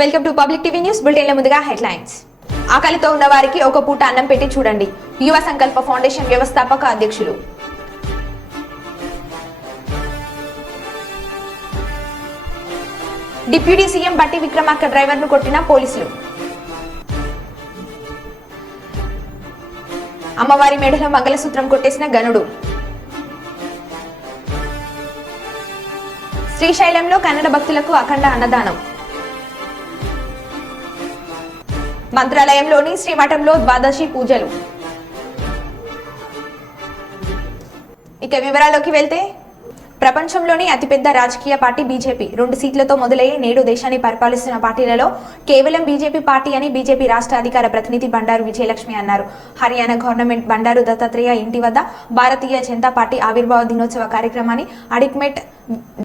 Welcome to public TV news బులెటిన్ల ముందుగా headlines. ఆకలితో ఉన్న వారికి ఒక పూట అన్నం పెట్టి చూడండి. యువ సంకల్ప ఫౌండేషన్ వ్యవస్థాపక అధ్యక్షులు. డిప్యూటీ సీఎం బట్టి విక్రమార్క డ్రైవర్ను కొట్టిన పోలీసులు. అమ్మవారి మెడలో మంగళసూత్రం కొట్టేసిన గనుడు. శ్రీశైలంలో కన్నడ భక్తులకు అఖండ అన్నదానం. మంత్రాలయంలోని శ్రీమఠంలో ద్వాదశి పూజలు. ఇక వివరాల్లోకి వెళ్తే, ప్రపంచంలోని అతిపెద్ద రాజకీయ పార్టీ బీజేపీ 2 సీట్లతో మొదలయ్యే నేడు దేశాన్ని పరిపాలిస్తున్న పార్టీలలో కేవలం బీజేపీ పార్టీ అని బీజేపీ రాష్ట్ర అధికార ప్రతినిధి బండారు విజయలక్ష్మి అన్నారు. హర్యానా గవర్నమెంట్ బండారు దత్తాత్రేయ ఇంటి వద్ద భారతీయ జనతా పార్టీ ఆవిర్భావ దినోత్సవ కార్యక్రమాన్ని అడిక్మెట్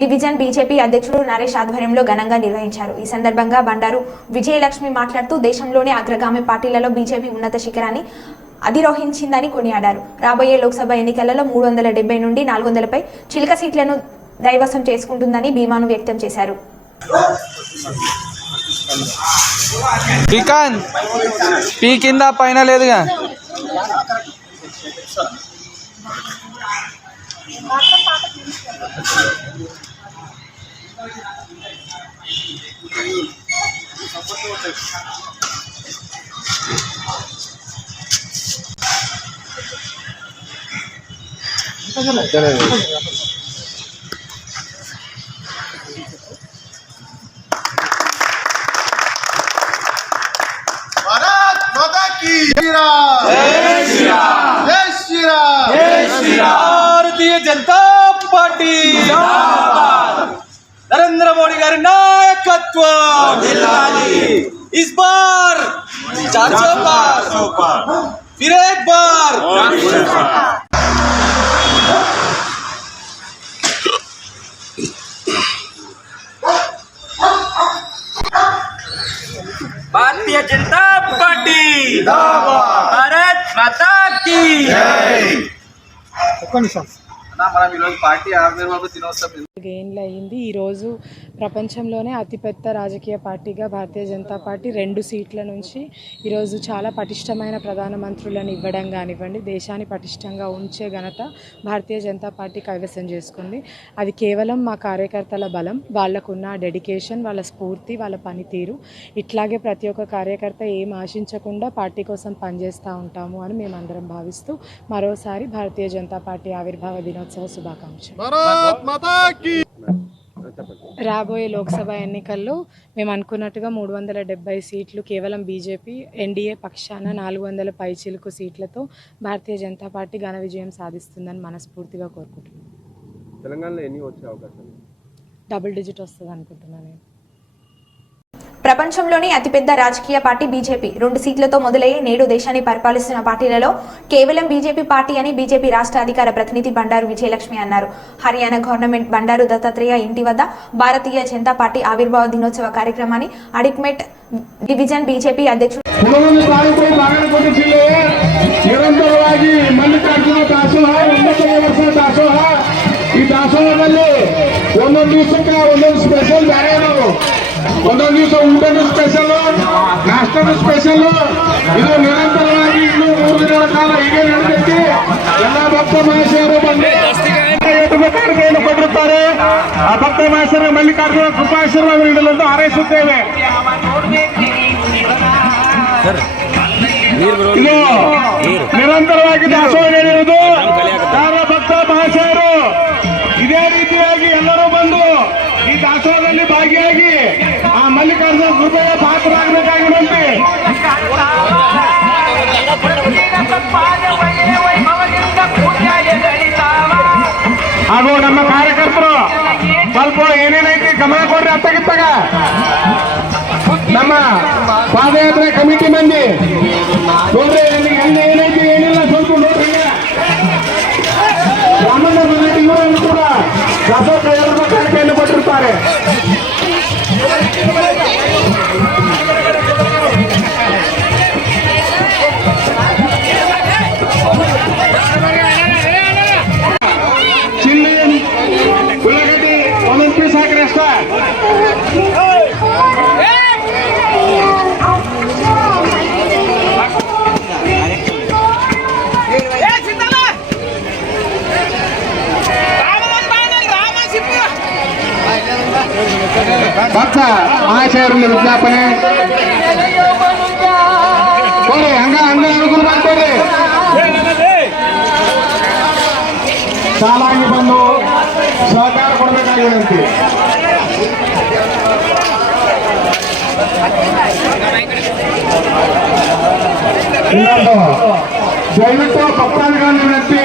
డివిజన్ బీజేపీ అధ్యక్షుడు నరేష్ ఆధ్వర్యంలో ఘనంగా నిర్వహించారు. ఈ సందర్భంగా బండారు విజయలక్ష్మి మాట్లాడుతూ దేశంలోని అగ్రగామి పార్టీలలో బీజేపీ ఉన్నత శిఖరాన్ని అధిరోహించిందని కొనియాడారు. రాబోయే లోక్సభ ఎన్నికలలో 370 నుండి 400పై చిలక సీట్లను దైవసం చేసుకుంటుందని ధీమాను వ్యక్తం చేశారు. भारत माता की जय श्री राम जय श्री राम जय श्री राम। भारतीय जनता पार्टी नरेंद्र मोदी गारी नायकत्व इस बार 400 पार फिर एक बार भारतीय जनता पार्टी भारत माता की మనం ఈరోజు పార్టీ ఆవిర్భావ దినోత్సవం గెయిన్లు అయింది. ఈరోజు ప్రపంచంలోనే అతిపెద్ద రాజకీయ పార్టీగా భారతీయ జనతా పార్టీ 2 సీట్ల నుంచి ఈరోజు చాలా పటిష్టమైన ప్రధానమంత్రులను ఇవ్వడం కానివ్వండి, దేశాన్ని పటిష్టంగా ఉంచే ఘనత భారతీయ జనతా పార్టీ కైవసం చేసుకుంది. అది కేవలం మా కార్యకర్తల బలం, వాళ్ళకున్న డెడికేషన్, వాళ్ళ స్ఫూర్తి, వాళ్ళ పనితీరు. ఇట్లాగే ప్రతి ఒక్క కార్యకర్త ఏం ఆశించకుండా పార్టీ కోసం పనిచేస్తూ ఉంటాము అని మేమందరం భావిస్తూ మరోసారి భారతీయ జనతా పార్టీ ఆవిర్భావ దినోత్సవ శుభాకాంక్షలు. రాబోయే లోక్సభ ఎన్నికల్లో మేము అనుకున్నట్టుగా 370 సీట్లు కేవలం బీజేపీ ఎన్డీఏ పక్షాన 400 పైచిలుకు సీట్లతో భారతీయ జనతా పార్టీ ఘన విజయం సాధిస్తుందని మనస్ఫూర్తిగా కోరుకుంటున్నాను. తెలంగాణలో ఎన్ని వచ్చే అవకాశం? డబుల్ డిజిట్ వస్తుంది అనుకుంటున్నాను నేను. ప్రపంచంలోని అతిపెద్ద రాజకీయ పార్టీ బీజేపీ 2 సీట్లతో మొదలయ్యే నేడు దేశాన్ని పరిపాలిస్తున్న పార్టీలలో కేవలం బీజేపీ పార్టీ అని బీజేపీ రాష్ట్ర అధికార ప్రతినిధి బండారు విజయలక్ష్మి అన్నారు. హర్యానా గవర్నమెంట్ బండారు దత్తాత్రేయ ఇంటి వద్ద భారతీయ జనతా పార్టీ ఆవిర్భావ దినోత్సవ కార్యక్రమాన్ని అడిక్మెట్ డివిజన్ బీజేపీ అధ్యక్షుడు ಒಂದೊಂದು ದಿವಸ ಊಟದ ಸ್ಪೆಷಲ್, ನಾಷ್ಟದ ಸ್ಪೆಷಲ್, ಇದು ನಿರಂತರವಾಗಿ ಇನ್ನು 3 ದಿನಗಳ ಕಾಲ ಹೀಗೆ ನಡೆದೈತಿ. ಎಲ್ಲ ಭಕ್ತ ಮಹೇಶ್ವರು ಬಂದು ಕಾಣಿಕೆಯನ್ನು ಕೊಟ್ಟಿರುತ್ತಾರೆ. ಆ ಭಕ್ತ ಮಹೇಶ್ವರ ಮಲ್ಲಿಕಾರ್ಜುನ ಕೃಪಾಶೀರ್ವಾದ ನೀಡಲೆಂದು ಹಾರೈಸುತ್ತೇವೆ. ಇದು ನಿರಂತರವಾಗಿ ದಾಸೋಹ ನಡೆಯುವುದು. ಯಾರ ಭಕ್ತ ಮಹೇಶ್ವರು ಇದೇ ರೀತಿಯಾಗಿ ಎಲ್ಲರೂ ಬಂದು ಈ ದಾಸೋಹದಲ್ಲಿ ಭಾಗಿಯಾಗಿ ಆ ಮಲ್ಲಿಕಾರ್ಜುನ ಕೃಪೆಯ ಪಾತ್ರರಾಗಬೇಕಾಗಿರುವಂತೆ ಹಾಗೂ ನಮ್ಮ ಕಾರ್ಯಕರ್ತರು ಸ್ವಲ್ಪ ಏನೇನೈತಿ ಗಮನ ಕೊಡ್ರಿ. ಅತ್ತಾಗಿತ್ತಾಗ ನಮ್ಮ ಪಾದಯಾತ್ರೆ ಕಮಿಟಿ ಮಂದಿ ನೋಡ್ರಿ, ಏನೈತಿ ಏನಿಲ್ಲ ಸ್ವಲ್ಪ ನೋಡ್ರಿ. ರಾಮಣ್ಣ ಮನೆಯಲ್ಲಿ ಇವರನ್ನು ಕೂಡ ದಾಸೋಹ ಕಾಣಿಕೆಯನ್ನು ಕೊಟ್ಟಿರ್ತಾರೆ. ಚಿಲ್ಲಿ ಉಳ್ಳಾಗಡ್ಡಿ 1 ಪೀಸ್ ಹಾಕ್ರಿ ಅಷ್ಟ. ಭಕ್ತ ಮಹಾಶಯರಲ್ಲಿ ವಿಜ್ಞಾಪನೆ ಕೊಡಿ, ಹಂಗ ಅನುಕೂಲ ಮಾಡ್ಕೊಡಿ. ಸಾಲಾಗಿ ಬಂದು ಸಹಕಾರ ಕೊಡಬೇಕಾಗಿದೆ. ಇನ್ನೊಂದು ದಯವಿಟ್ಟು ಭಕ್ತಾದಿಗಳನ್ನು ವಿನಂತಿ,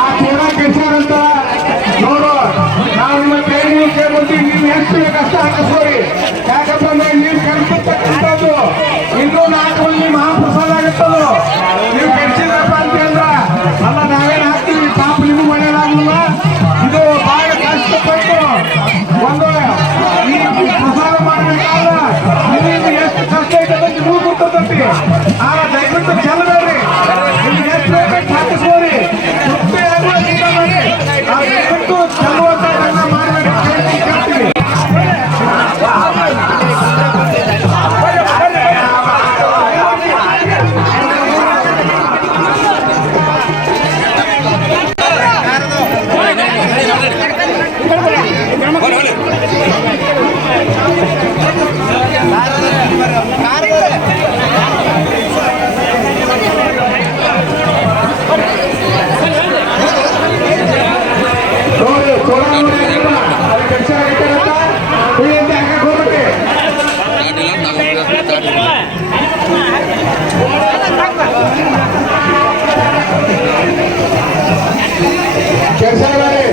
ಆ ಚೂಡ ಕೆಲ್ಸಾರಂತ ನೋಡು, ನಾವು ನಿಮ್ಮ ಕೈ ನೀವು ಕೇಳ್ಕೊತೀವಿ, ನೀವು ಎಷ್ಟು ಕಷ್ಟ ಹಾಕಿಸ್ಕೊಡಿ. ಯಾಕಂತಂದ್ರೆ ನೀವು ಕಲಿಸತಕ್ಕಂಥದ್ದು ಇನ್ನೂ 4 ಮಂದಿ ಮಹಾಪ್ರಸಾದ ಆಗುತ್ತದು. ನೀವು ಕೆಲ್ಸಿದ್ರಪ್ಪ ಅಂತಂದ್ರ ಅಲ್ಲ, ನಾವೇನು ಹಾಕ್ತೀವಿ, ಪಾಪ ನಿಮ್ಮ ಮನೆಯಲ್ಲಾಗಲಿಲ್ಲ. ಇದು ಬಹಳ ಕಷ್ಟಪಟ್ಟು ಒಂದು ಈ ಪ್ರಸಾದ ಮಾಡಬೇಕಾದ್ರೆ ನಿಮಗೆ ಎಷ್ಟು ಕಷ್ಟ ಐತದ ನಿಮಗೂ ಗೊತ್ತೈತಿ. ಆಗ ದಯವಿಟ್ಟು ಚೆಲ್ಲಬೇಡ್ರಿ, ನಿಮ್ಗೆ ಎಷ್ಟು ಬೇಕು ಹಾಕಿಸ್ಕೋರಿ, ತೃಪ್ತಿ ಆಗುವ ಊಟ ಮಾಡಿ. ಆ ದಯವಿಟ್ಟು ಚೆಲ್ಲುವಂಥದ್ದನ್ನ ಮಾಡಬೇಕು ಕೇಳ್ತೀವಿ. ನೋಡಿ, ಚೋಳ ನೋಡಿ, ಅದು ಕೆಲಸ ಆಗಿದ್ದಾರಂತ ಕುಯ್ಯಂತೆ ಹಾಕಕ್ಕೆ ಹೋಗ್ಬಿಟ್ರಿ. ಕೆಲಸ ಮಾಡಿ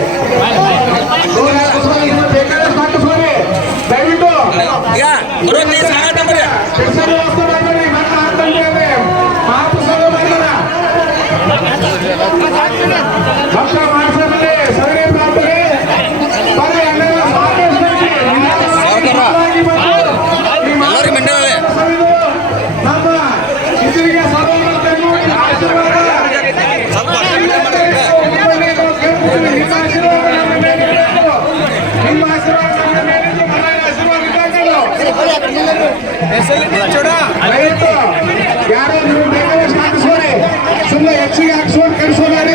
ಬೇಕಾದಷ್ಟು ಹಾಕಿಸ್ಕೊಳ್ಳಿ. ದಯವಿಟ್ಟು ಕೆಲಸ ವ್ಯವಸ್ಥೆ ಮಾಡಬೇಡಿ. ಮತ್ತೆ ಹಾಕ್ತಂದ್ರೆ ಮಹಾಪ್ರಸಾದ ಮಾಡ್ತಾರ ಭಕ್ತ ಮಾಡಿಸಬೇಡಿ. ಸರಿ ಪ್ರಾರ್ಥನೆ ಬರ್ರಿ, ಅಲ್ಲೆಲ್ಲ ಸಾಕಷ್ಟು ಐತಿ. ನಿಧಾನವಾಗಿ ಬಂದು ನಮ್ಮ ಇದರಿಗೆ ಸರ್ವಮತಕ್ಕೂ ಆಶೀರ್ವಾದ ನಿಮ್ಮ ಆಶೀರ್ವಾದ ನಮ್ಮ ಮೇಲೆ ಇರಬೇಕು. ನಿಮ್ಮ ಆಶೀರ್ವಾದ ನಮ್ಮ ಮೇಲೆ ಇದ್ದು ಮನೆಯ ಆಶೀರ್ವಾದ ದಯವಿಟ್ಟು ಯಾರೋ ನೀವು ಬೇಕಾದಷ್ಟು ಹಾಕಿಸ್ಕೊಳ್ಳಿ. ಸುಮ್ಮನೆ ಹೆಚ್ಚಿಗೆ ಹಾಕಿಸ್ಕೊಂಡು ಕಳಿಸೋದಾರಿ.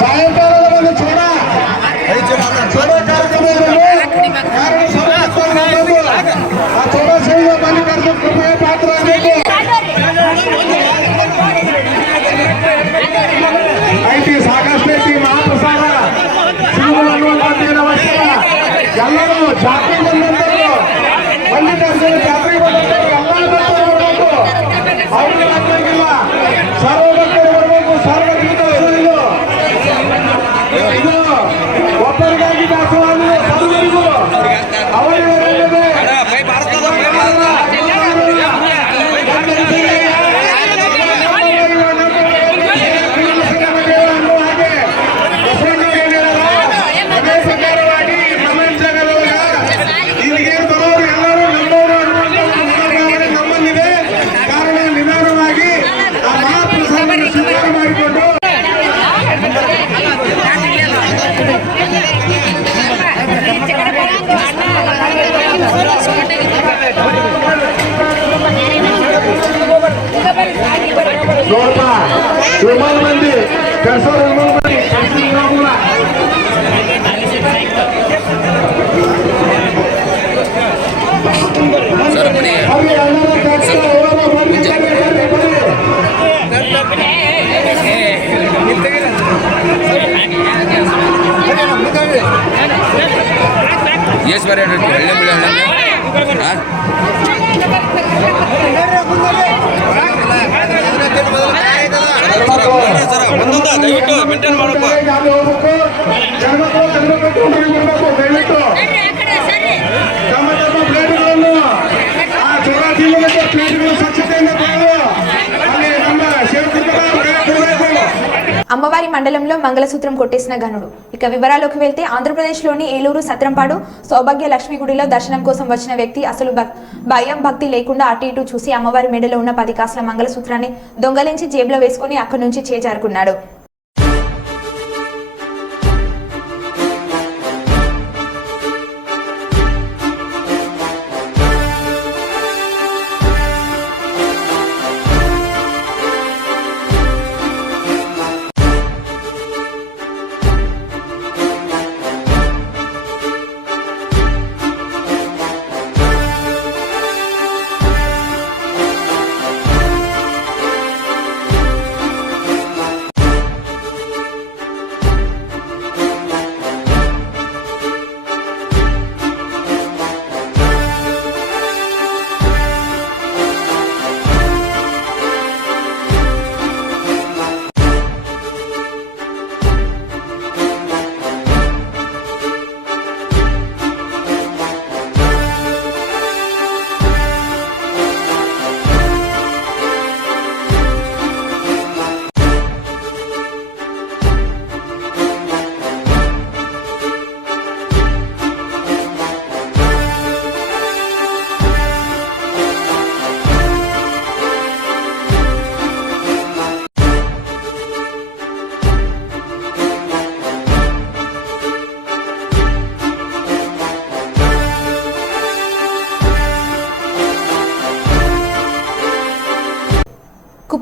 ಸಾಯಂಕಾಲದ ಒಂದು ಚೋಡ ಕಾರ್ಯಕ್ರಮ ಯಾರು ಬಂದು ಆ ಚೋಡ ಸೇವೆ ಮಲ್ಲಿಕಾರ್ಜುನ ಕೃಪೆಯ ಪಾತ್ರ ಆಗಬೇಕು. ಐತಿ, ಸಾಕಷ್ಟು ಐತಿ. ಮಹಾಪ್ರಸಾದ ಸಿಗುವುದು ಅನ್ನುವಂಥದ್ದೇನು ಅವಶ್ಯ. ಎಲ್ಲರೂ ಜಾತ್ರೆ ಬಂದಂಥವ್ರು, ಮಲ್ಲಿಕಾರ್ಜುನ ಜಾತ್ರೆಗೆ ಬಂದಂಥವ್ರು ಎಲ್ಲ ಭಕ್ತರು ಬರಬೇಕು. ಅವ್ರಿಗೆ ಹಾಕಂಗಿಲ್ಲ, ಸರ್ವ ಭಕ್ತರು ಬರಬೇಕು. ಸಾರ್ವಜನಿಕ ಇದು ಒಬ್ಬರಿಗಾಗಿ ದಾಸವಾಗಿದೆ, ಸರ್ವರಿಗೂ ಅವರಿಗೆ ನೋಡಪ್ಪ, ವಿಮಾನ ಮಂದಿ ಕೆಲಸ ವಿಮಾನ ಮಂದಿ ಕೆಲಸ ಎಷ್ಟು ಬರೀ ಒಳ್ಳೆ ದಯವಿಟ್ಟು ಮೇಂಟೈನ್ ಮಾಡಬೇಕು. ದಯವಿಟ್ಟು ತಮ್ಮ ತಮ್ಮ ಪ್ಲೇಟ್ಗಳನ್ನು ಆ ಚೋರ ತಿನ್ನುವಂತ ಪ್ಲೇಟ್ಗಳು ಸ್ವಚ್ಛತೆಯಿಂದ ತೆಗೆದು ಅಲ್ಲಿ ನಮ್ಮ అమ్మవారి మండలంలో మంగళసూత్రం కొట్టేసిన గనుడు. ఇక వివరాల్లోకి వెళ్తే ఆంధ్రప్రదేశ్లోని ఏలూరు సత్రంపాడు సౌభాగ్య లక్ష్మి గుడిలో దర్శనం కోసం వచ్చిన వ్యక్తి అసలు భయం భక్తి లేకుండా అటు ఇటు చూసి అమ్మవారి మెడలో ఉన్న 10 కాసుల మంగళసూత్రాన్ని దొంగలించి జేబులో వేసుకుని అక్కడి నుంచి చేజారుకున్నాడు.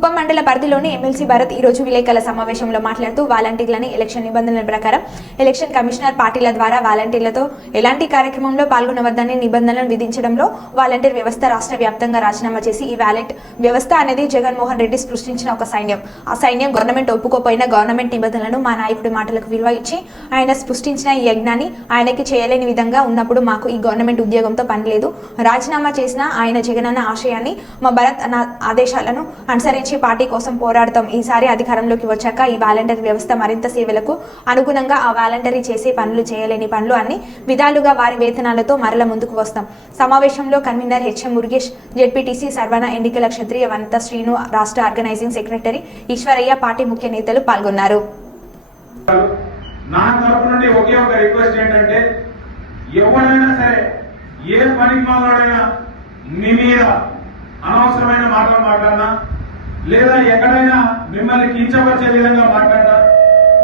కుప్పం మండల పరిధిలోని ఎమ్మెల్సీ భరత్ ఈ రోజు విలేకరుల సమావేశంలో మాట్లాడుతూ వాలంటీర్లని ఎలక్షన్ నిబంధనల ప్రకారం ఎలక్షన్ కమిషనర్ పార్టీల ద్వారా వాలంటీర్లతో ఎలాంటి కార్యక్రమంలో పాల్గొనవద్దని నిబంధనలను విధించడంలో వాలంటీర్ వ్యవస్థ రాష్ట్ర వ్యాప్తంగా రాజీనామా చేసి ఈ వాలెంట్ వ్యవస్థ అనేది జగన్మోహన్ రెడ్డి సృష్టించిన ఒక సైన్యం. ఆ సైన్యం గవర్నమెంట్ ఒప్పుకోపోయిన గవర్నమెంట్ నిబంధనలను మా నాయకుడి మాటలకు విలువ ఇచ్చి ఆయన సృష్టించిన ఈ యజ్ఞాన్ని ఆయనకి చేయలేని విధంగా ఉన్నప్పుడు మాకు ఈ గవర్నమెంట్ ఉద్యోగంతో పని లేదు. రాజీనామా చేసిన ఆయన జగనన్న ఆశయాన్ని మా భరత్ అన్న ఆదేశాలను అనుసరించి పార్టీ కోసం పోరాడతాం. ఈసారి అధికారంలోకి వచ్చాక ఈ వాలంటీర్ వ్యవస్థ మరింత సేవలకు అనుగుణంగా ఆ వాలంటీర్ చేసే పనులు చేయలేని పనులు అన్ని విధాలుగా వారి వేతనాలతో మరల ముందుకు వస్తాం. సమావేశంలో convener HM Murugesh, ZPTC Saravana, ఎన్నికల క్షత్రియ వనిత శ్రీను, రాష్ట్ర ఆర్గనైజింగ్ సెక్రటరీ ఈశ్వరయ్య, పార్టీ ముఖ్య నేతలు పాల్గొన్నారు. నా తరపు నుండి ఒకే ఒక రిక్వెస్ట్ ఏంటంటే, ఎవరైనా సరే ఏ పనికి మాట్లాడైనా మీ మీద అనవసరమైన మాటలు మాట్లాడినా లేదా ఎక్కడైనా మిమ్మల్ని కించపరిచే విధంగా మాట్లాడినా,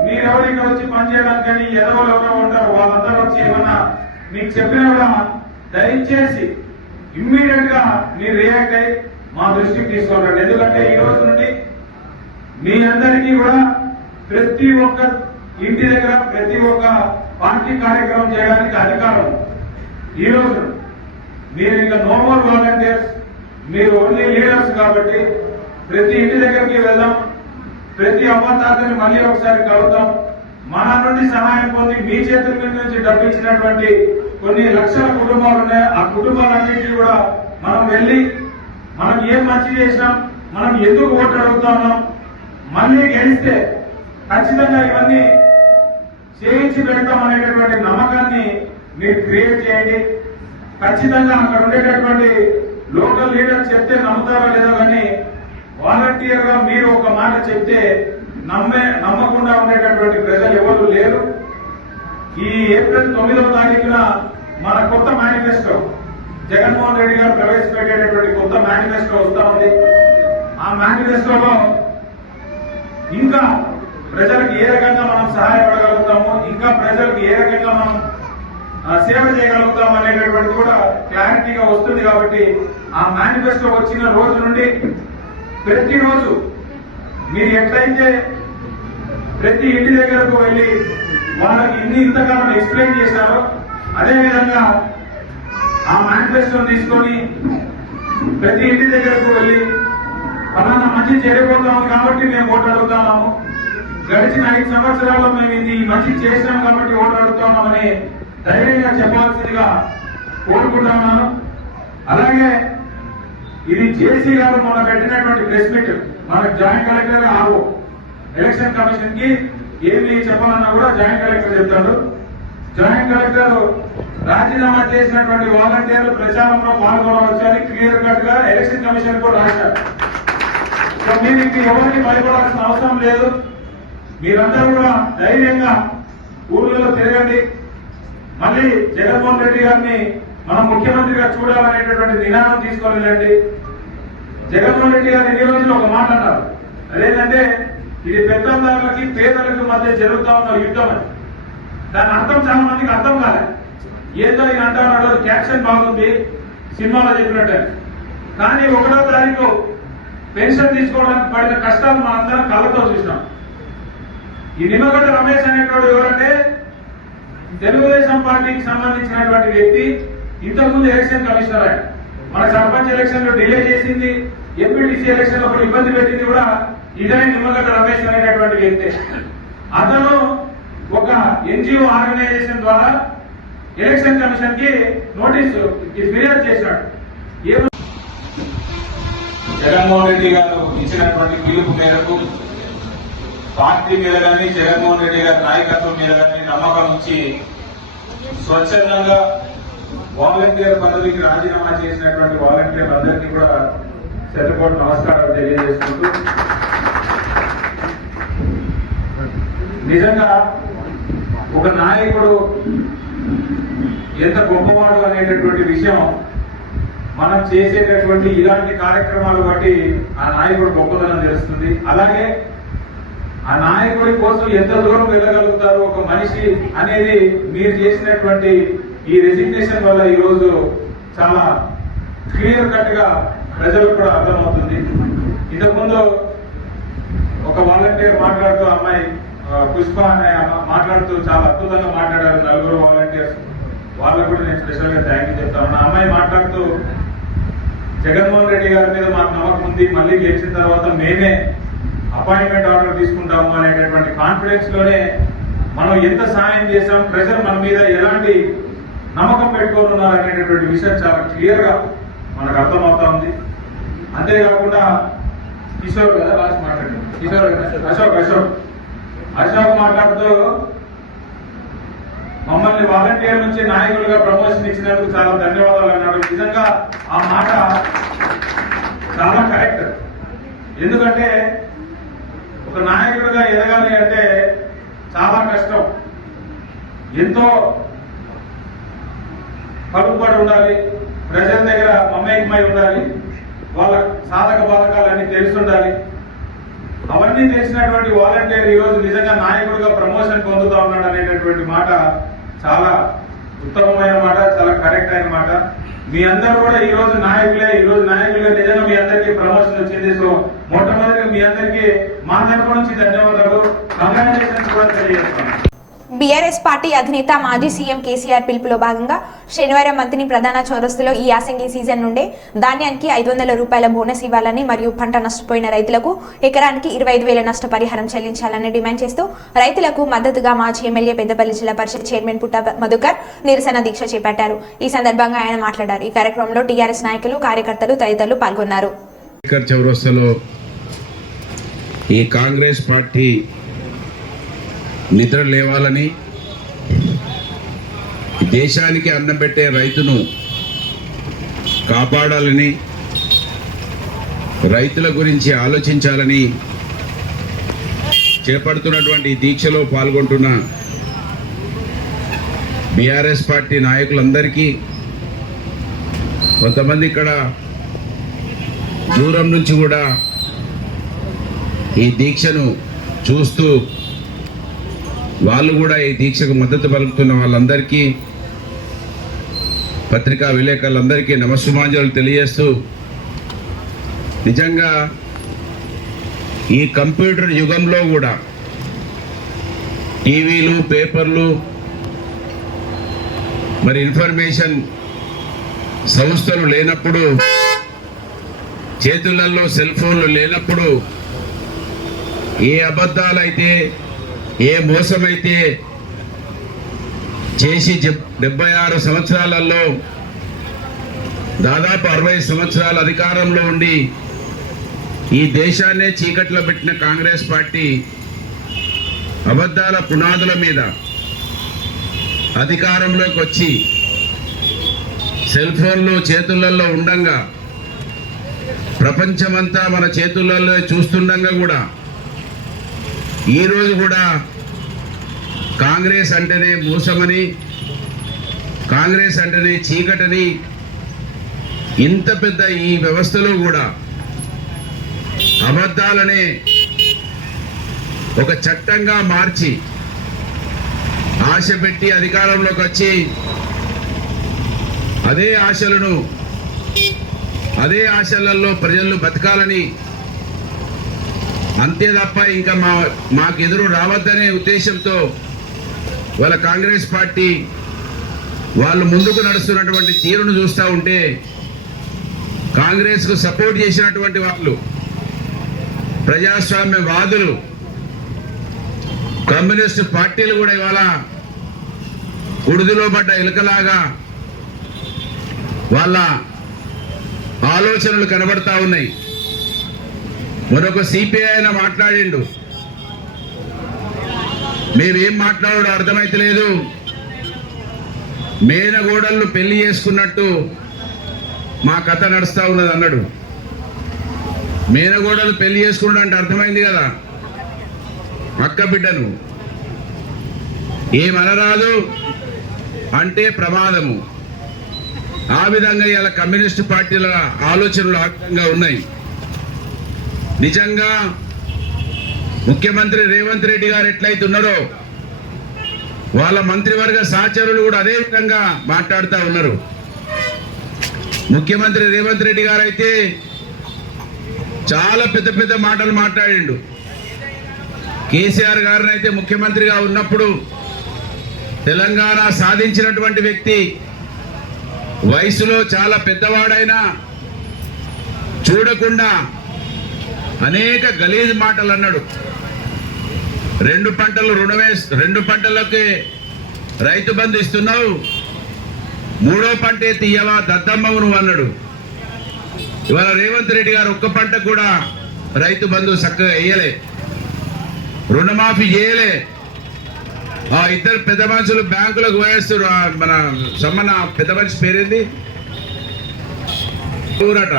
మీరెవరు ఇక్కడ వచ్చి పనిచేయడానికని ఎవరో ఉంటారు వాళ్ళందరూ వచ్చి ఏమన్నా మీకు చెప్పినా కూడా దయచేసి ఇమ్మీడియట్ గా మీరు రియాక్ట్ అయ్యి మా దృష్టికి తీసుకోవాలండి. ఎందుకంటే ఈ రోజు నుండి మీ అందరికీ కూడా ప్రతి ఒక్క ఇంటి దగ్గర ప్రతి ఒక్క పార్టీ కార్యక్రమం చేయడానికి అధికారం. ఈ రోజు మీరు ఇంకా నో మోర్ వాలంటీర్స్, మీరు ఓన్లీ లీడర్స్ కాబట్టి ప్రతి ఇంటి దగ్గరికి వెళ్దాం, ప్రతి అవ్వతాతని మళ్ళీ ఒకసారి కలుద్దాం. మన నుండి సహాయం పొంది మీ చేతుల మీద నుంచి డబ్బించినటువంటి కొన్ని లక్షల కుటుంబాలు ఉన్నాయి. ఆ కుటుంబాలన్నింటినీ కూడా మనం వెళ్లి మనం ఏం మంచి చేసినాం, మనం ఎందుకు ఓటు అడుగుతా ఉన్నాం, మళ్ళీ గెలిస్తే ఖచ్చితంగా ఇవన్నీ చేయించి పెడతాం అనేటటువంటి నమ్మకాన్ని మీరు క్రియేట్ చేయండి. ఖచ్చితంగా అక్కడ ఉండేటటువంటి లోకల్ లీడర్ చెప్తే నమ్ముతారో లేదో కానీ వాలంటీర్ గా మీరు ఒక మాట చెప్తే నమ్మకుండా ఉండేటటువంటి ప్రజలు ఎవరు లేరు. ఈ ఏప్రిల్ 9వ తారీఖున మన కొత్త మేనిఫెస్టో జగన్మోహన్ రెడ్డి గారు ప్రవేశపెట్టేటటువంటి కొత్త మేనిఫెస్టో వస్తా ఉంది. ఆ మేనిఫెస్టోలో ఇంకా ప్రజలకు ఏ రకంగా మనం సహాయపడగలుగుతాము, ఇంకా ప్రజలకు ఏ రకంగా మనం సేవ చేయగలుగుతాం అనేటటువంటి కూడా క్లారిటీగా వస్తుంది. కాబట్టి ఆ మేనిఫెస్టో వచ్చిన రోజు నుండి ప్రతిరోజు మీరు ఎట్లయితే ప్రతి ఇంటి దగ్గరకు వెళ్లి వాళ్ళకి ఇంతకాలం ఎక్స్ప్లెయిన్ చేశారో అదేవిధంగా ఆ మేనిఫెస్టోని తీసుకొని ప్రతి ఇంటి దగ్గరకు వెళ్లి ఫలానా మంచి జరిగిపోతాము కాబట్టి మేము ఓటు అడుగుతున్నాము, గడిచిన 5 సంవత్సరాల్లో మేము ఇది మంచి చేసినాం కాబట్టి ఓటు అడుగుతున్నామని ధైర్యంగా చెప్పాల్సిందిగా కోరుకుంటున్నాను. అలాగే ఇది జేసీ గారు మొన్న పెట్టినటువంటి ప్రెస్ మీట్ మన జాయింట్ కలెక్టర్ గా ఆర్ఓ ఎలక్షన్ కమిషన్ కి ఏమి చెప్పాలన్నా కూడా జాయింట్ కలెక్టర్ చెప్తాడు. జాయింట్ కలెక్టర్ రాజీనామా చేసినటువంటి వాలంటీర్లు ప్రచారంలో పాల్గొనవచ్చని క్లియర్ కట్ గా ఎలక్షన్ కమిషన్ కూడా రాశారు. మీరు ఇంక ఎవరికి భయపడాల్సిన అవసరం లేదు. మీరందరూ కూడా ధైర్యంగా ఊర్లలో తిరగండి. మళ్ళీ జగన్మోహన్ రెడ్డి గారిని మనం ముఖ్యమంత్రిగా చూడాలనేటటువంటి నినాదం తీసుకొని వెళ్ళండి. జగన్మోహన్ రెడ్డి గారు ఎన్ని రోజులు ఒక మాట అన్నారు, అదేంటంటే ఇది పెద్దందారులకి పేదలకు మధ్య జరుగుతా ఉన్న యుద్ధం అని. దాని అర్థం చాలా మందికి అర్థం కాలే. ఏదో ఈయన అంటున్నాడు క్యాప్షన్ బాగుంది సినిమాలో చెప్పినట్టే, కానీ 1వ తారీఖు పెన్షన్ తీసుకోవడానికి పడిన కష్టాలు మనందరం కళ్ళతో చూసినాం. ఈ నిమ్మగడ్డ రమేష్ అనేటువంటి ఎవరంటే తెలుగుదేశం పార్టీకి సంబంధించినటువంటి వ్యక్తి. ఇంతకుముందు ఎలక్షన్ కమిషనర్ ఆయన. మన సర్పంచ్ ఎలక్షన్ లో డిలే చేసింది, ఎంపీటీసీ ఎలక్షన్ లో కూడా ఇబ్బంది పెట్టింది కూడా ఇదే నిమ్మగడ్డ రమేష్ అనేటటువంటి వ్యక్తి. అతను ఒక ఎన్జిఓ ఆర్గనైజేషన్ ద్వారా ఎలక్షన్ కమిషన్ కి నోటీసు ఫిర్యాదు చేశాడు. జగన్మోహన్ రెడ్డి గారు ఇచ్చినటువంటి పిలుపు మేరకు పార్టీ మీద కానీ జగన్మోహన్ రెడ్డి గారి నాయకత్వం మీద కానీ నమ్మకం ఉంచి స్వచ్ఛందంగా వాలంటీర్ పదవికి రాజీనామా చేసినటువంటి వాలంటీర్లు అందరికీ కూడా శతకోటి నమస్కారాలు తెలియజేసుకుంటూ, నిజంగా ఒక నాయకుడు ఎంత గొప్పవాడు అనేటటువంటి విషయం మనం చేసేటటువంటి ఇలాంటి కార్యక్రమాలు బట్టి ఆ నాయకుడు గొప్పతనం తెలుస్తుంది. అలాగే ఆ నాయకుడి కోసం ఎంత దూరం వెళ్ళగలుగుతారు ఒక మనిషి అనేది మీరు చేసినటువంటి ఈ రెసిగ్నేషన్ వల్ల ఈ రోజు చాలా క్లియర్ కట్ గా ప్రజలకు కూడా అర్థమవుతుంది. ఇంతకుముందు ఒక వాలంటీర్ మాట్లాడుతూ అమ్మాయి పుష్ప అనే మాట్లాడుతూ చాలా అద్భుతంగా మాట్లాడారు నలుగురు వాలంటీర్స్. వాళ్ళకు కూడా నేను స్పెషల్ గా థ్యాంక్ యూ చెప్తాను. అమ్మాయి మాట్లాడుతూ జగన్మోహన్ రెడ్డి గారి మీద మాకు నమ్మకం ఉంది, మళ్ళీ గెలిచిన తర్వాత మేమే అపాయింట్మెంట్ ఆర్డర్ తీసుకుంటాము అనేటటువంటి కాన్ఫిడెన్స్ లోనే మనం ఎంత సాయం చేశాం, ప్రజలు మన మీద ఎలాంటి నమ్మకం పెట్టుకొని ఉన్నారు అనేటటువంటి విషయం చాలా క్లియర్ గా మనకు అర్థమవుతా ఉంది. అంతేకాకుండా కిషోర్ కదా లాస్ట్ మాట్లాడారు, కిషోర్ అశోక్ మాట్లాడుతూ మమ్మల్ని వాలంటీర్ నుంచి నాయకులుగా ప్రమోషన్ ఇచ్చినందుకు చాలా ధన్యవాదాలు అన్నాడు. నిజంగా ఆ మాట చాలా కరెక్ట్. ఎందుకంటే ఒక నాయకుడిగా ఎదగాలి అంటే చాలా కష్టం, ఎంతో పలుకుబడి ఉండాలి, ప్రజల దగ్గర మమేకమై ఉండాలి, వాళ్ళ సాధక బాధకాలన్నీ తెలిసి ఉండాలి. అవన్నీ తెలిసినటువంటి వాలంటీర్ ఈ రోజు నిజంగా నాయకుడిగా ప్రమోషన్ పొందుతా ఉన్నాడు అనేటటువంటి మాట చాలా ఉత్తమమైన మాట, చాలా కరెక్ట్ అయిన మాట. మీ అందరూ కూడా ఈ రోజు నాయకులే నిజంగా మీ అందరికీ ప్రమోషన్ వచ్చింది. సో మొట్టమొదటిగా మీ అందరికీ మా తరపు నుంచి ధన్యవాదాలు, కంగ్రాచులేషన్స్ కూడా తెలియజేస్తాను. బీఆర్ఎస్ పార్టీ అధినేత మాజీ సీఎం కేసీఆర్ పిలుపులో భాగంగా శనివారం మంత్రి ప్రధాన చౌరస్తులో ఈ యాసంగి సీజన్ నుండే ధాన్యానికి 500 రూపాయల బోనస్ ఇవ్వాలని మరియు పంట నష్టపోయిన రైతులకు ఎకరానికి 25,000 నష్టపరిహారం చెల్లించాలని డిమాండ్ చేస్తూ రైతులకు మద్దతుగా మాజీ ఎమ్మెల్యే పెద్దపల్లి జిల్లా పరిషత్ చైర్మన్ పుట్ట మధుకర్ నిరసన దీక్ష చేపట్టారు. ఈ సందర్భంగా ఆయన మాట్లాడారు. ఈ కార్యక్రమంలో టీఆర్ఎస్ నాయకులు, కార్యకర్తలు తదితరులు పాల్గొన్నారు. చౌరస్తాలో ఈ కాంగ్రెస్ పార్టీ నిద్ర లేవాలని, దేశానికి అన్నం పెట్టే రైతును కాపాడాలని, రైతుల గురించి ఆలోచించాలని చేపడుతున్నటువంటి దీక్షలో పాల్గొంటున్న బీఆర్ఎస్ పార్టీ నాయకులందరికీ, కొంతమంది ఇక్కడ దూరం నుంచి కూడా ఈ దీక్షను చూస్తూ వాళ్ళు కూడా ఈ దీక్షకు మద్దతు పలుకుతున్న వాళ్ళందరికీ, పత్రికా విలేకరులందరికీ నమస్సుమాంజలు తెలియజేస్తూ, నిజంగా ఈ కంప్యూటర్ యుగంలో కూడా టీవీలు, పేపర్లు, మరి ఇన్ఫర్మేషన్ సంస్థలు లేనప్పుడు, చేతులలో సెల్ ఫోన్లు లేనప్పుడు ఏ అబద్ధాలైతే, ఏ మోసమైతే చేసి 76 సంవత్సరాలలో దాదాపు 60 సంవత్సరాల అధికారంలో ఉండి ఈ దేశాన్నే చీకట్లో పెట్టిన కాంగ్రెస్ పార్టీ అబద్ధాల పునాదుల మీద అధికారంలోకి వచ్చి సెల్ ఫోన్లు చేతులలో ఉండంగా, ప్రపంచమంతా మన చేతులలో చూస్తుండగా కూడా ఈరోజు కూడా కాంగ్రెస్ అంటేనే మోసమని, కాంగ్రెస్ అంటేనే చీకటని, ఇంత పెద్ద ఈ వ్యవస్థలో కూడా అబద్ధాలనే ఒక చట్టంగా మార్చి ఆశ పెట్టి అధికారంలోకి వచ్చి అదే ఆశలలో ప్రజలు బతకాలని, అంతే తప్ప ఇంకా మాకు ఎదురు రావద్దనే ఉద్దేశంతో వాళ్ళ కాంగ్రెస్ పార్టీ వాళ్ళు ముందుకు నడుస్తున్నటువంటి తీరును చూస్తూ ఉంటే, కాంగ్రెస్కు సపోర్ట్ చేసినటువంటి వాళ్ళు, ప్రజాస్వామ్యవాదులు, కమ్యూనిస్టు పార్టీలు కూడా ఇవాళ ఉడుదులో పడ్డ ఎలుకలాగా వాళ్ళ ఆలోచనలు కనబడతా ఉన్నాయి. మరొక సిపిఐ ఆయన మాట్లాడిండు, మేమేం మాట్లాడో అర్థమైతలేదు, మేనగోడళ్ళు పెళ్లి చేసుకున్నట్టు మా కథ నడుస్తూ ఉన్నది అన్నాడు. మేనగోడలు పెళ్లి చేసుకున్నాడు అంటే అర్థమైంది కదా, అక్క బిడ్డను ఏమనరాదు అంటే ప్రమాదము. ఆ విధంగా ఇలా కమ్యూనిస్టు పార్టీల ఆలోచనలు ఆ విధంగా ఉన్నాయి. నిజంగా ముఖ్యమంత్రి రేవంత్ రెడ్డి గారు ఎట్లయితే ఉన్నారో వాళ్ళ మంత్రివర్గ సహచరులు కూడా అదే విధంగా మాట్లాడుతూ ఉన్నారు. ముఖ్యమంత్రి రేవంత్ రెడ్డి గారు అయితే చాలా పెద్ద పెద్ద మాటలు మాట్లాడిండు. కేసీఆర్ గారిని అయితే ముఖ్యమంత్రిగా ఉన్నప్పుడు తెలంగాణ సాధించినటువంటి వ్యక్తి, వయసులో చాలా పెద్దవాడైనా చూడకుండా అనేక గలీజ్ మాటలు అన్నాడు. 2 పంటలు రెండు పంటలకే రైతు బంధు ఇస్తున్నావు, 3వ పంటే తీయవా దద్దమ్మవు నువ్వు అన్నాడు. ఇవాళ రేవంత్ రెడ్డి గారు ఒక్క పంట కూడా రైతు బంధు చక్కగా వేయలే, రుణమాఫీ చేయలే. ఆ ఇద్దరు పెద్ద మనుషులు బ్యాంకులకు పోయేస్తారు. మన సమ్మన్న పెద్ద మనిషి పేరేంది ఊరట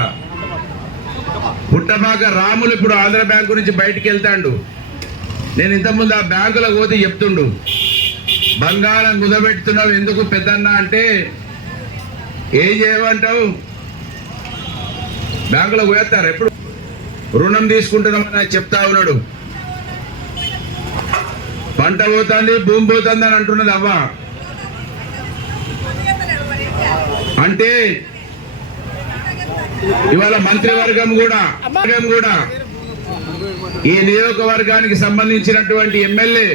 పుట్టబాక రాములు ఇప్పుడు ఆంధ్ర బ్యాంకు నుంచి బయటికి వెళ్తాడు. నేను ఇంతకుముందు ఆ బ్యాంకులకు పోతే చెప్తుండు, బంగారం కుదబెడుతున్నావు ఎందుకు పెద్దన్న అంటే, ఏం చేయమంటావు, బ్యాంకులో పోయేస్తారు ఎప్పుడు రుణం తీసుకుంటున్నామని చెప్తా ఉన్నాడు. పంట పోతుంది, భూమి పోతుంది అని అంటున్నది అవ్వ. అంటే ఇవాళ మంత్రివర్గం కూడా ఈ నియోజకవర్గానికి సంబంధించినటువంటి ఎమ్మెల్యే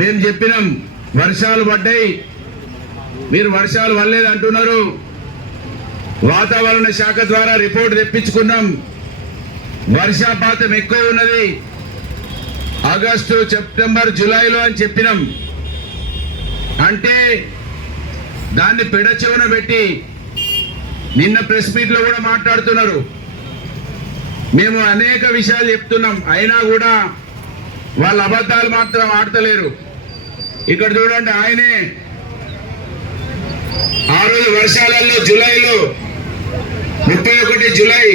మేము చెప్పినాం, వర్షాలు పడ్డాయి, మీరు వర్షాలు పడలేదు అంటున్నారు. వాతావరణ శాఖ ద్వారా రిపోర్ట్ తెప్పించుకున్నాం, వర్షపాతం ఎక్కువ ఉన్నది ఆగస్టు, సెప్టెంబర్, జూలైలో అని చెప్పినాం. అంటే దాన్ని పెడచెవున పెట్టి నిన్న ప్రెస్ మీట్ లో కూడా మాట్లాడుతున్నారు. మేము అనేక విషయాలు చెప్తున్నాం, అయినా కూడా వాళ్ళ అబద్ధాలు మాత్రం ఆడతలేరు. ఇక్కడ చూడండి, ఆయనే ఆ రోజు వర్షాలలో జూలైలో 31 జూలై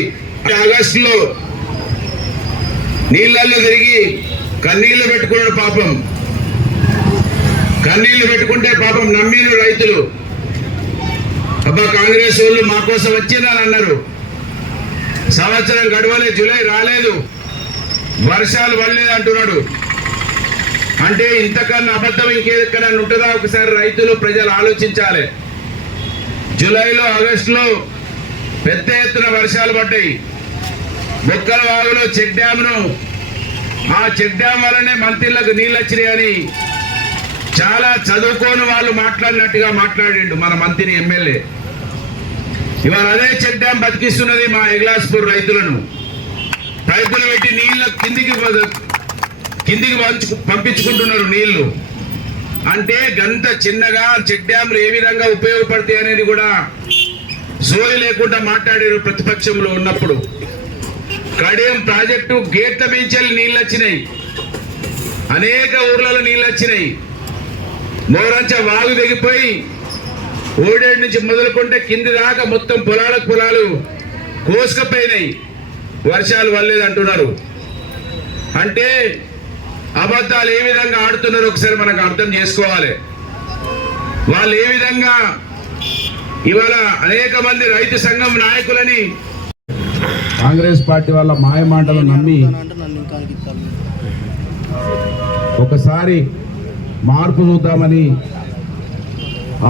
ఆగస్టులో నీళ్ళల్లో తిరిగి కన్నీళ్లు పెట్టుకున్నాడు. పాపం కన్నీళ్లు పెట్టుకుంటే పాపం నమ్మిన రైతులు, అబ్బా కాంగ్రెస్ వాళ్ళు మా కోసం వచ్చిందని అన్నారు. సంవత్సరం గడవలే, జూలై రాలేదు, వర్షాలు పడలేదు అంటున్నాడు. అంటే ఇంతకన్నా అబద్ధం ఇంకెక్కడన్నా ఉంటుందా? ఒకసారి రైతులు ప్రజలు ఆలోచించాలి. జూలైలో, ఆగస్టులో పెద్ద ఎత్తున వర్షాలు పడ్డాయి. బొక్కల వాగులో చెక్ డ్యామ్ను, ఆ చెక్ డ్యామ్ వల్లనే మంత్రులకు నీళ్ళు వచ్చినాయని చాలా చదువుకోని వాళ్ళు మాట్లాడినట్టుగా మాట్లాడిండు మన మంత్రి ఎమ్మెల్యే. ఇవాళ అదే చెక్ డ్యామ్ బతికిస్తున్నది మా ఎగ్లాస్పూర్ రైతులను. రైతులు పెట్టి నీళ్ళ కిందికి పంపించుకుంటున్నారు నీళ్లు. అంటే గంత చిన్నగా చెక్ డ్యామ్లు ఏ విధంగా ఉపయోగపడతాయి అనేది కూడా సోయి లేకుండా మాట్లాడారు ప్రతిపక్షంలో ఉన్నప్పుడు. కడియం ప్రాజెక్టు గేట్ల మించెల్లి నీళ్ళు వచ్చినాయి, అనేక ఊర్లలో నీళ్ళు వచ్చినాయి. మోరంచ వాగు దిగిపోయి ఓడేడు నుంచి మొదలుకుంటే కింది దాకా మొత్తం పొలాలు కోసుకపోయినాయి, వర్షాలు పడలేదు అంటున్నారు. అంటే అబద్ధాలు ఏ విధంగా ఆడుతున్నారో ఒకసారి మనకు అర్థం చేసుకోవాలి. వాళ్ళు ఏ విధంగా ఇవాళ అనేక మంది రైతు సంఘం నాయకులని కాంగ్రెస్ పార్టీ వాళ్ళ మాయ మాటలు నమ్మి ఒకసారి మార్పు చూద్దామని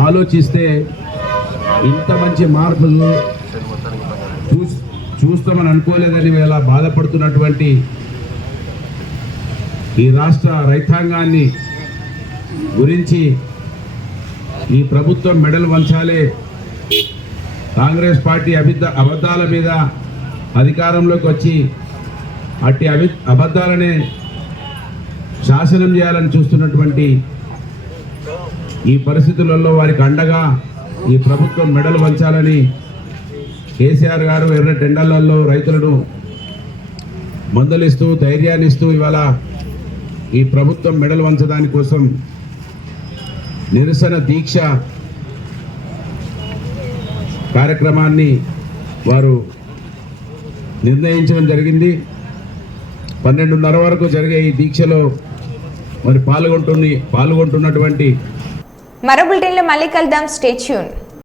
ఆలోచిస్తే ఇంత మంచి మార్పు చూస్తామని అనుకోలేదని ఇలా బాధపడుతున్నటువంటి ఈ రాష్ట్ర రైతాంగాన్ని గురించి ఈ ప్రభుత్వం మెడలు వంచాలే, కాంగ్రెస్ పార్టీ అబద్ధాల మీద అధికారంలోకి వచ్చి అట్టి అబద్ధాలనే శాసనం చేయాలని చూస్తున్నటువంటి ఈ పరిస్థితులలో వారికి అండగా ఈ ప్రభుత్వం మెడలు వంచాలని కేసీఆర్ గారు ఎర్ర టెండర్లలో రైతులను మందలిస్తూ ధైర్యాన్ని ఇస్తూ ఇవాళ ఈ ప్రభుత్వం మెడలు వంచడాని కోసం నిరసన దీక్ష కార్యక్రమాన్ని వారు నిర్ణయించడం జరిగింది. 12:30 వరకు జరిగే ఈ దీక్షలో మరి పాల్గొంటున్నటువంటి మరో బులెటిన్లో మళ్ళీ కలుద్దాం. Stay tune.